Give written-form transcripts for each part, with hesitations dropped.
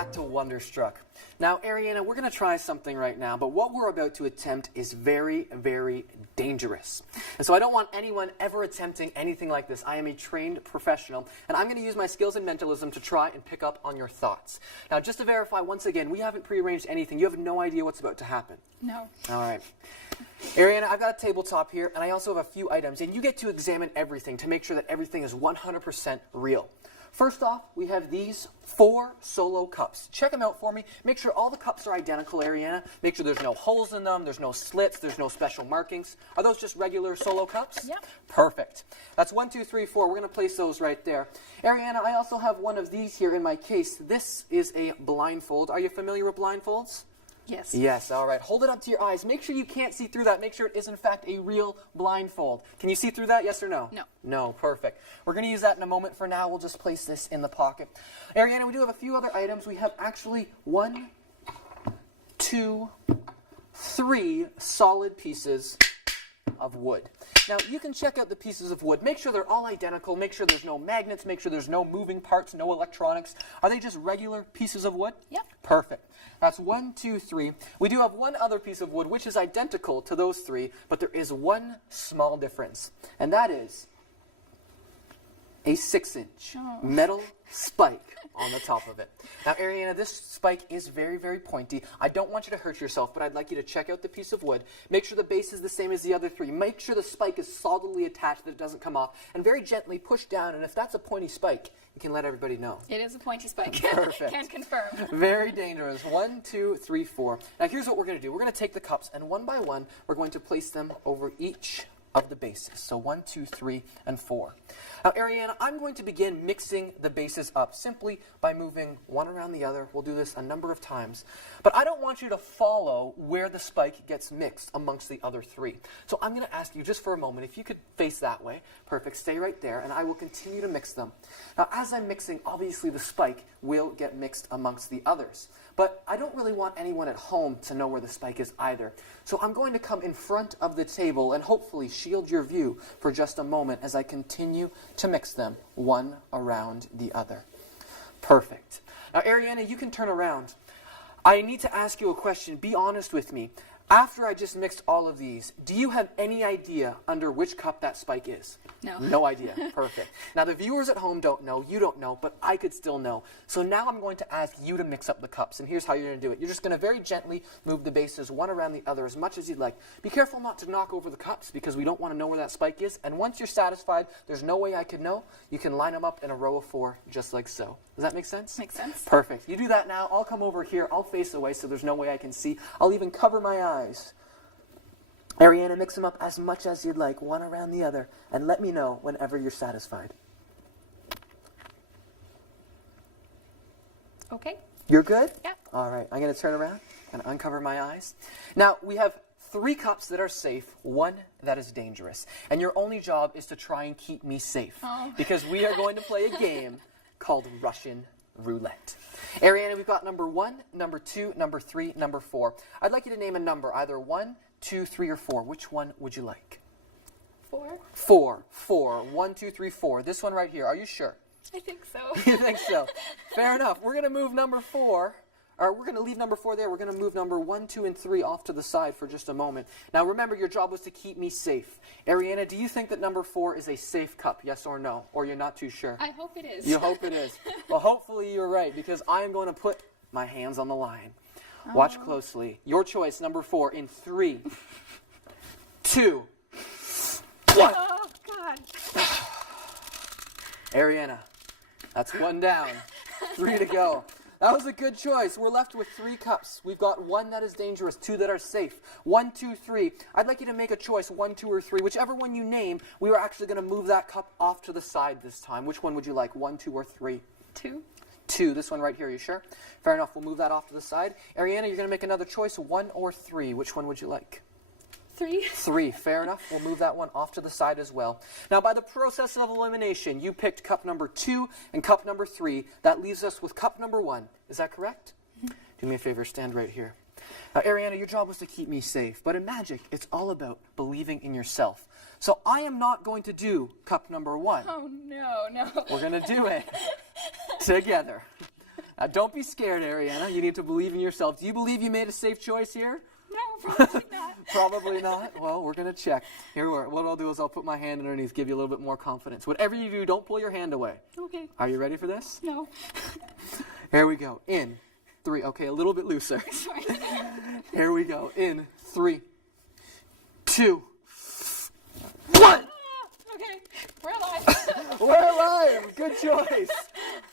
back to Wonderstruck. Now, Ariana, we're going to try something right now, but what we're about to attempt is very, very dangerous. And so I don't want anyone ever attempting anything like this. I am a trained professional, and I'm going to use my skills in mentalism to try and pick up on your thoughts. Now, just to verify, once again, we haven't prearranged anything. You have no idea what's about to happen. No. All right. Ariana, I've got a tabletop here, and I also have a few items, and you get to examine everything to make sure that everything is 100% real. First off, we have these 4 solo cups. Check them out for me. Make sure all the cups are identical, Ariana. Make sure there's no holes in them, there's no slits, there's no special markings. Are those just regular solo cups? Yep. Perfect. That's 1, 2, 3, 4. We're going to place those right there. Ariana, I also have one of these here in my case. This is a blindfold. Are you familiar with blindfolds? Yes. Yes, all right. Hold it up to your eyes. Make sure you can't see through that. Make sure it is, in fact, a real blindfold. Can you see through that, yes or no? No. No, perfect. We're going to use that in a moment. For now, we'll just place this in the pocket. Ariana, we do have a few other items. We have actually 1, 2, 3 solid pieces of wood. Now, you can check out the pieces of wood. Make sure they're all identical. Make sure there's no magnets. Make sure there's no moving parts, no electronics. Are they just regular pieces of wood? Yep. Perfect. That's 1, 2, 3. We do have one other piece of wood, which is identical to those 3, but there is one small difference, and that is a 6-inch metal spike on the top of it. Now, Ariana, this spike is very, very pointy. I don't want you to hurt yourself, but I'd like you to check out the piece of wood. Make sure the base is the same as the other 3. Make sure the spike is solidly attached, that it doesn't come off, and very gently push down, and if that's a pointy spike, you can let everybody know. It is a pointy spike. Perfect. Can confirm. Very dangerous. 1, 2, 3, 4. Now, here's what we're going to do. We're going to take the cups, and one by one, we're going to place them over each of the bases. So 1, 2, 3, and 4. Now, Ariana, I'm going to begin mixing the bases up simply by moving one around the other. We'll do this a number of times. But I don't want you to follow where the spike gets mixed amongst the other 3. So I'm going to ask you just for a moment, if you could face that way. Perfect. Stay right there, and I will continue to mix them. Now, as I'm mixing, obviously the spike will get mixed amongst the others. But I don't really want anyone at home to know where the spike is either. So I'm going to come in front of the table and hopefully shield your view for just a moment as I continue to mix them one around the other. Perfect. Now, Ariana, you can turn around. I need to ask you a question. Be honest with me. After I just mixed all of these, do you have any idea under which cup that spike is? No. No idea. Perfect. Now, the viewers at home don't know, you don't know, but I could still know. So now I'm going to ask you to mix up the cups, and here's how you're going to do it. You're just going to very gently move the bases one around the other as much as you'd like. Be careful not to knock over the cups because we don't want to know where that spike is. And once you're satisfied, there's no way I could know, you can line them up in a row of 4, just like so. Does that make sense? Makes sense. Perfect. You do that now. I'll come over here. I'll face away so there's no way I can see. I'll even cover my eyes. Ariana, mix them up as much as you'd like, one around the other, and let me know whenever you're satisfied. Okay. You're good? Yeah. All right. I'm going to turn around and uncover my eyes. Now, we have 3 cups that are safe, 1 that is dangerous. And your only job is to try and keep me safe. Oh. Because we are going to play a game called Russian Roulette. Ariana, we've got number 1, number 2, number 3, number 4. I'd like you to name a number, either 1, 2, 3, or 4. Which one would you like? 4. 4. 4. 1, 2, 3, 4. This one right here. Are you sure? I think so. You think so? Fair enough. We're going to move number 4. Or we're going to leave number 4 there. We're going to move number 1, 2, and 3 off to the side for just a moment. Now, remember, your job was to keep me safe. Ariana, do you think that number 4 is a safe cup, yes or no? Or you're not too sure? I hope it is. You hope it is. Well, hopefully you're right, because I am going to put my hands on the line. Watch closely. Your choice, number 4, in 3, 2, 1. Oh, God. Ariana, that's 1 down. 3 to go. That was a good choice. We're left with 3 cups. We've got 1 that is dangerous, 2 that are safe. 1, 2, 3. I'd like you to make a choice, 1, 2, or 3. Whichever one you name, we are actually going to move that cup off to the side this time. Which one would you like, 1, 2, or 3? 2. 2. This one right here, are you sure? Fair enough. We'll move that off to the side. Ariana, you're going to make another choice, 1 or 3. Which one would you like? 3. 3. Fair enough. We'll move that one off to the side as well. Now, by the process of elimination, you picked cup number 2 and cup number 3. That leaves us with cup number 1. Is that correct? Do me a favor. Stand right here. Now, Ariana, your job was to keep me safe. But in magic, it's all about believing in yourself. So I am not going to do cup number 1. Oh, no. We're going to do it together. Don't be scared, Ariana. You need to believe in yourself. Do you believe you made a safe choice here? No, probably not. Probably not. Well, we're going to check. What I'll do is I'll put my hand underneath, give you a little bit more confidence. Whatever you do, don't pull your hand away. Okay. Are you ready for this? No. Here we go. In 3. Okay, a little bit looser. Sorry. Here we go. In 3, 2, 1. Okay, we're alive. We're alive. Good choice.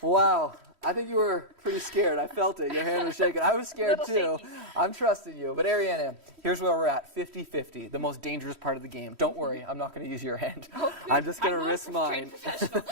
Wow. I think you were pretty scared. I felt it. Your hand was shaking. I was scared too. Little shaky. I'm trusting you. But Ariana, here's where we're at. 50-50, the most dangerous part of the game. Don't worry. I'm not going to use your hand. Oh, I'm just going I'm to not risk a mine. trained professional.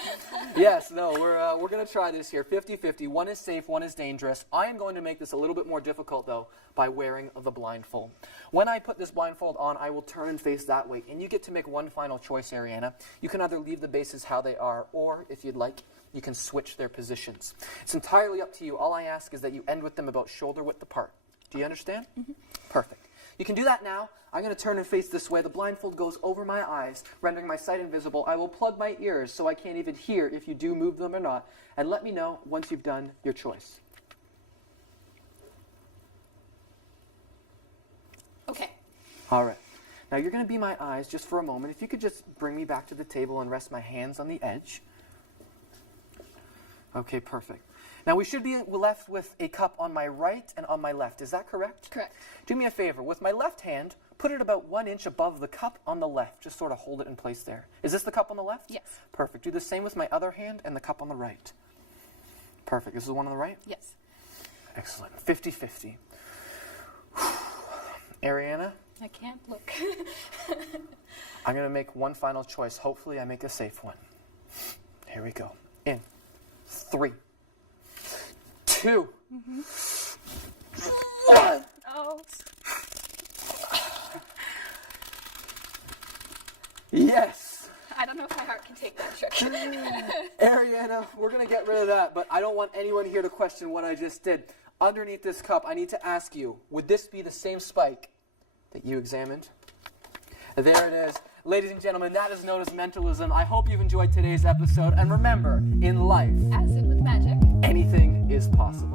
Yes, no, we're going to try this here. 50-50. One is safe, one is dangerous. I am going to make this a little bit more difficult, though, by wearing the blindfold. When I put this blindfold on, I will turn and face that way, and you get to make one final choice, Ariana. You can either leave the bases how they are, or, if you'd like, you can switch their positions. It's entirely up to you. All I ask is that you end with them about shoulder width apart. Do you understand? Mm-hmm. Perfect. You can do that now. I'm going to turn and face this way. The blindfold goes over my eyes, rendering my sight invisible. I will plug my ears so I can't even hear if you do move them or not. And let me know once you've done your choice. Okay. All right. Now you're going to be my eyes just for a moment. If you could just bring me back to the table and rest my hands on the edge. Okay, perfect. Now we should be left with a cup on my right and on my left. Is that correct? Correct. Do me a favor. With my left hand, put it about 1 inch above the cup on the left. Just sort of hold it in place there. Is this the cup on the left? Yes. Perfect. Do the same with my other hand and the cup on the right. Perfect. This is the one on the right? Yes. Excellent. 50-50. Ariana, I can't look. I'm going to make one final choice. Hopefully I make a safe one. Here we go. In 3, 2, 1. Oh. Yes. I don't know if my heart can take that trick. Ariana, we're going to get rid of that, but I don't want anyone here to question what I just did. Underneath this cup, I need to ask you, would this be the same spike that you examined? There it is. Ladies and gentlemen, that is known as mentalism. I hope you've enjoyed today's episode. And remember, in life, As in with magic. anything is possible.